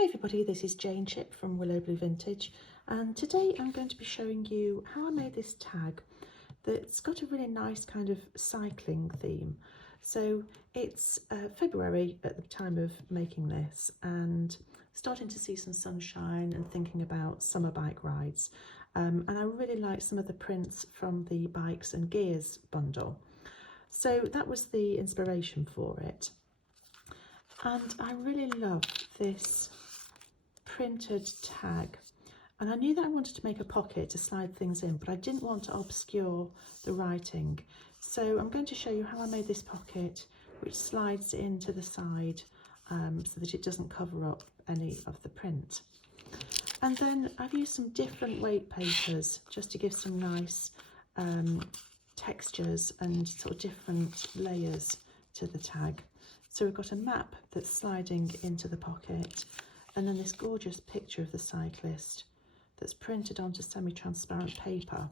Hi everybody, this is Jane Chipp from Willow Vintage, and today I'm going to be showing you how I made this tag that's got a really nice kind of cycling theme. So it's February at the time of making this and starting to see some sunshine and thinking about summer bike rides, and I really like some of the prints from the Bikes and Gears bundle. So that was the inspiration for it. And I really love this printed tag, and I knew that I wanted to make a pocket to slide things in, but I didn't want to obscure the writing. So I'm going to show you how I made this pocket, which slides into the side so that it doesn't cover up any of the print. And then I've used some different weight papers just to give some nice textures and sort of different layers to the tag. So we've got a map that's sliding into the pocket, and then this gorgeous picture of the cyclist that's printed onto semi-transparent paper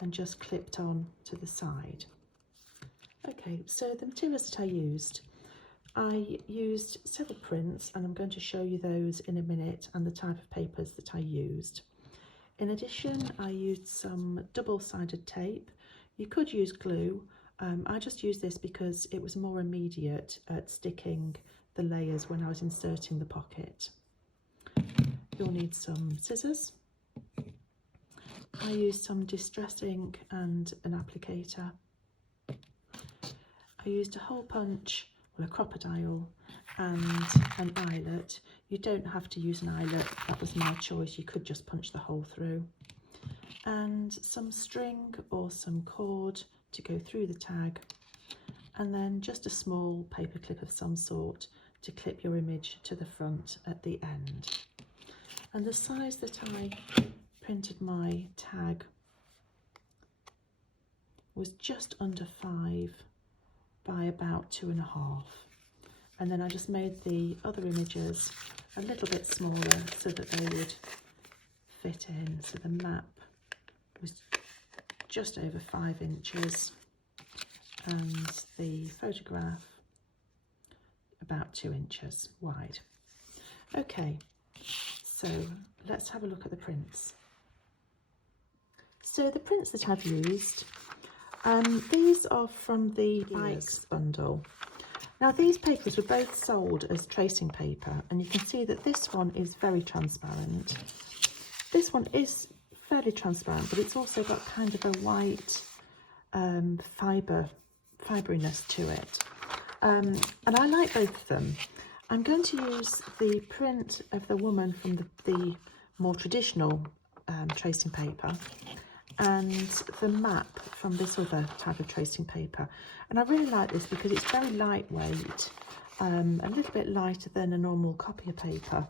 and just clipped on to the side. Okay, so the materials that I used several prints, and I'm going to show you those in a minute and the type of papers that I used. In addition, I used some double-sided tape. You could use glue. I just used this because it was more immediate at sticking the layers when I was inserting the pocket. You'll need some scissors. I used some distress ink and an applicator. I used a hole punch, well, a crocodile, and an eyelet. You don't have to use an eyelet, that was my choice, you could just punch the hole through. And some string or some cord to go through the tag, and then just a small paper clip of some sort to clip your image to the front at the end. And the size that I printed my tag was just under 5 by about 2.5. And then I just made the other images a little bit smaller so that they would fit in. So the map was just over 5 inches and the photograph about 2 inches wide. Okay, so let's have a look at the prints. So the prints that I've used, these are from the Bikes bundle. Now these papers were both sold as tracing paper, and you can see that this one is very transparent. This one is fairly transparent, but it's also got kind of a white fiberiness to it. And I like both of them. I'm going to use the print of the woman from the more traditional tracing paper, and the map from this other type of tracing paper. And I really like this because it's very lightweight, a little bit lighter than a normal copier paper,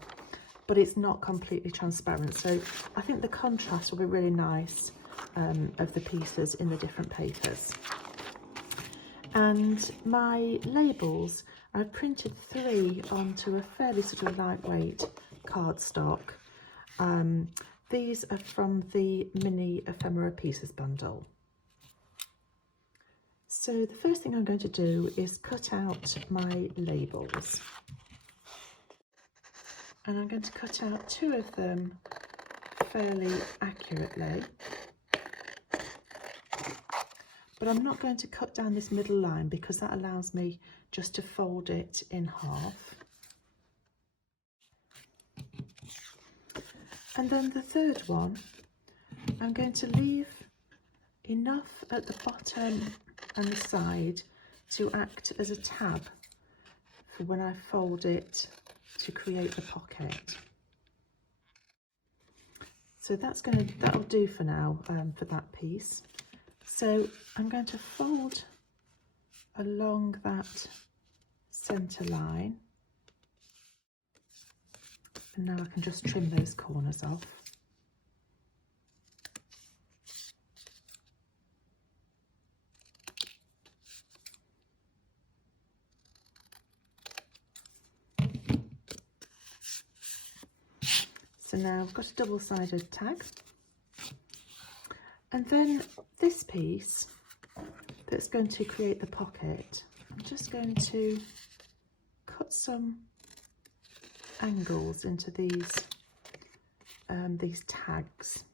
but it's not completely transparent. So I think the contrast will be really nice of the pieces in the different papers. And my labels, I've printed 3 onto a fairly sort of lightweight cardstock. These are from the mini ephemera pieces bundle. So the first thing I'm going to do is cut out my labels. And I'm going to cut out 2 of them fairly accurately. But I'm not going to cut down this middle line because that allows me just to fold it in half. And then the third one, I'm going to leave enough at the bottom and the side to act as a tab for when I fold it to create the pocket. So that'll do for now for that piece. So I'm going to fold along that centre line, and now I can just trim those corners off. So now I've got a double-sided tag, and then this piece that's going to create the pocket, I'm just going to cut some angles into these tabs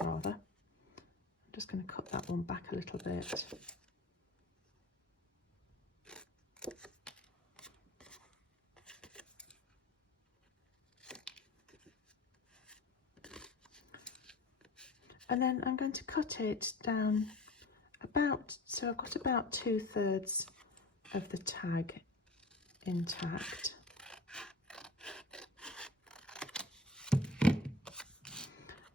rather. I'm just going to cut that one back a little bit. And then I'm going to cut it down so I've got about 2/3 of the tag intact.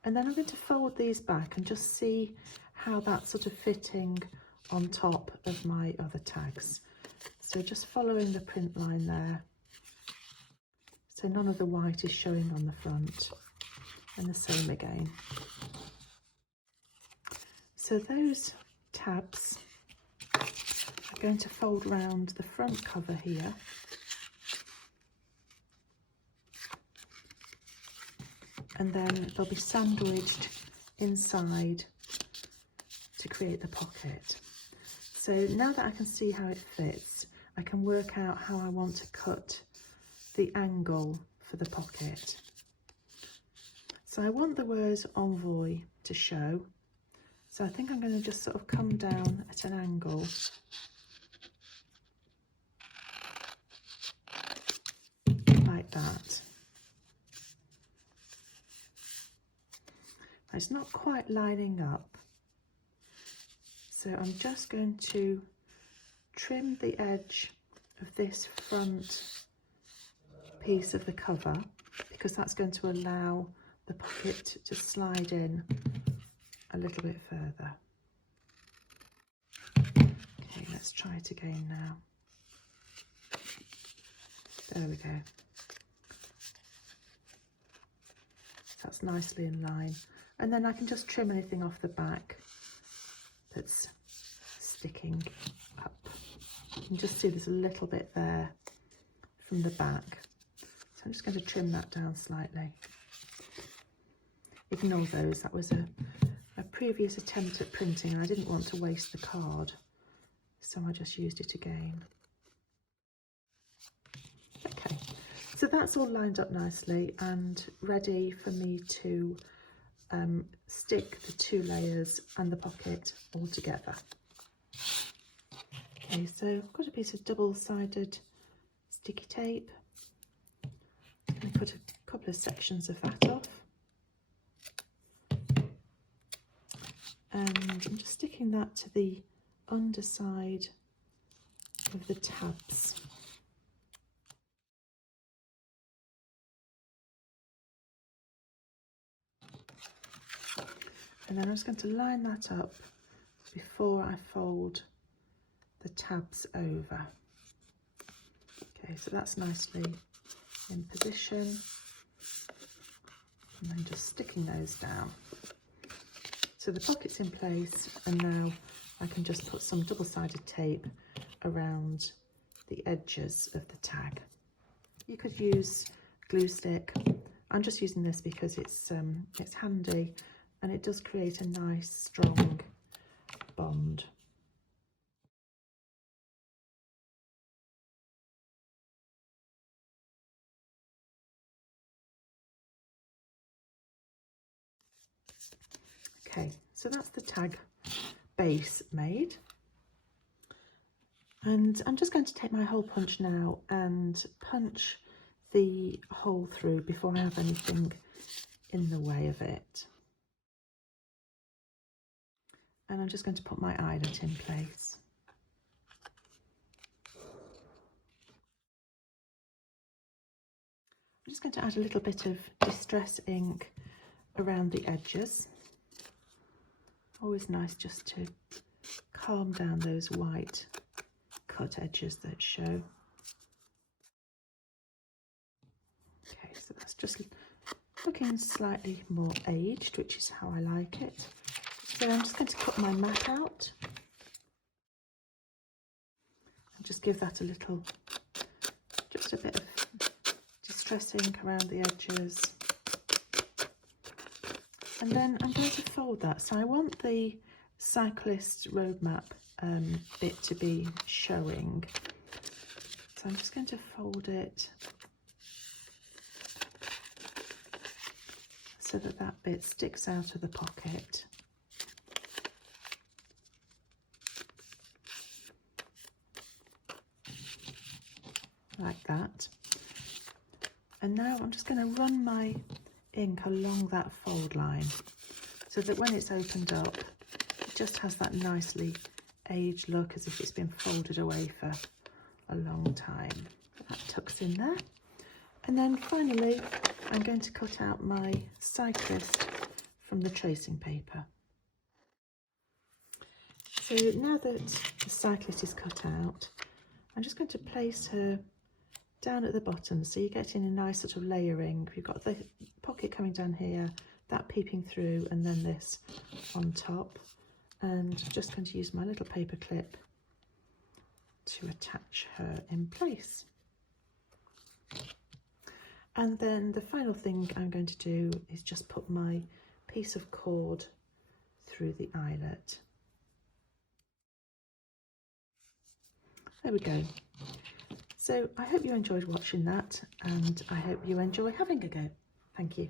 And then I'm going to fold these back and just see how that's sort of fitting on top of my other tags. So just following the print line there. So none of the white is showing on the front, and the same again. So those tabs are going to fold round the front cover here. And then they'll be sandwiched inside to create the pocket. So now that I can see how it fits, I can work out how I want to cut the angle for the pocket. So I want the word envoy to show. So I think I'm going to just sort of come down at an angle. Like that. It's not quite lining up, so I'm just going to trim the edge of this front piece of the cover, because that's going to allow the pocket to slide in a little bit further. Okay, let's try it again now. There we go. So that's nicely in line. And then I can just trim anything off the back that's sticking up. You can just see there's a little bit there from the back. So I'm just going to trim that down slightly. Ignore those, that was a previous attempt at printing and I didn't want to waste the card, so I just used it again. Okay, so that's all lined up nicely and ready for me to stick the 2 layers and the pocket all together. Okay, so I've got a piece of double-sided sticky tape. I'm going to cut a couple of sections of that off. And I'm just sticking that to the underside of the tabs. And then I'm just going to line that up before I fold the tabs over. Okay, so that's nicely in position. And then just sticking those down. So the pocket's in place, and now I can just put some double-sided tape around the edges of the tag. You could use glue stick. I'm just using this because it's handy and it does create a nice strong bond. Okay, so that's the tag base made. And I'm just going to take my hole punch now and punch the hole through before I have anything in the way of it. And I'm just going to put my eyelet in place. I'm just going to add a little bit of distress ink around the edges. Always nice just to calm down those white cut edges that show. Okay, so that's just looking slightly more aged, which is how I like it. So I'm just going to cut my mat out and just give that a little, just a bit of distress ink around the edges. And then I'm going to fold that. So I want the cyclist roadmap bit to be showing. So I'm just going to fold it so that that bit sticks out of the pocket. Like that. And now I'm just going to run my ink along that fold line so that when it's opened up, it just has that nicely aged look as if it's been folded away for a long time. That tucks in there. And then finally, I'm going to cut out my cyclist from the tracing paper. So now that the cyclist is cut out, I'm just going to place her down at the bottom, so you're getting a nice sort of layering. You've got the pocket coming down here, that peeping through, and then this on top. And I'm just going to use my little paper clip to attach her in place. And then the final thing I'm going to do is just put my piece of cord through the eyelet. There we go. So I hope you enjoyed watching that, and I hope you enjoy having a go. Thank you.